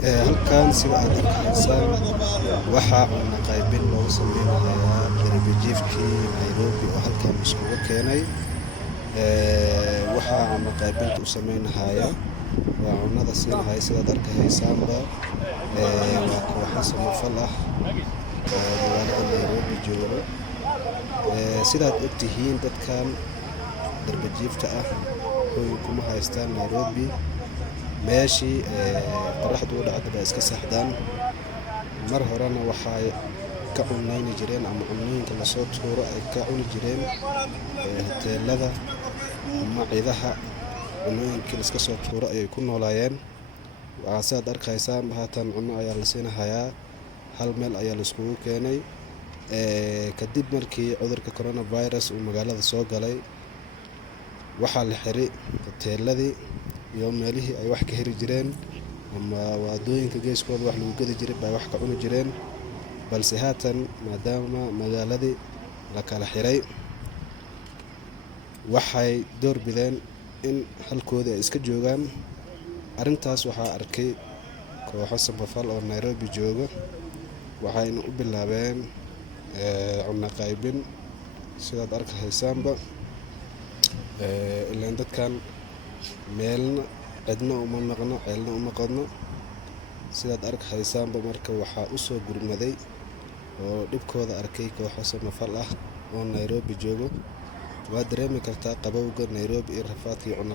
halkan sida aad arkaysaan waxaa cunno qaybin loogu sameynayaa darbijiifkii Nairobi oo halkan iskugu keenay. waxaa cunno qaybinta u sameynahaya waa cunnada siinahaya sidaad arkaysaanba waa kooxo samafal ah oo magaalada Nairobi jooga. sidaad ogtihiin dadkan darbijiifta ah hooy kuma haystaan Nairobi meeshii qoraxdu u dhacday baa iska saxdaan. mar horena waxay ka cunayni jireen ama cunnooyinka la soo tuuro ay ka cuni jireen hoteelada ama ciidaha cunnooyinka la iska soo tuuro ayay ku noolaayeen. waxaa sidaad arkaysaan haatan cunno ayaa la siinahayaa hal meel ayaa la iskugu keenay kadib markii cudurka coronavirus uu magaalada soo galay. waxaa la xiray hoteeladii iyo meelihii ay wax ka heli jireen ama waddooyinka geeskooda wax lagu gadi jiray bay wax ka cuni jireen. balse haatan maadaama magaaladii la kala xiray waxay door bideen in halkoodii ay iska joogaan. arrintaas waxaa arkay kooxo samafal oo Nairobi jooga waxayna u bilaabeen cunno qaybin sidaad arkaysaanba. ilaan dadkan meelna cidna uma maqno ceelna uma qodno sidaad arkaysaanba. marka waxaa u soo gurmaday oo dhibkooda arkay kooxo samafal ah oo Nairobi joogo. waad dareemi kartaa qabowga Nairobi iyo rafaadkii cunno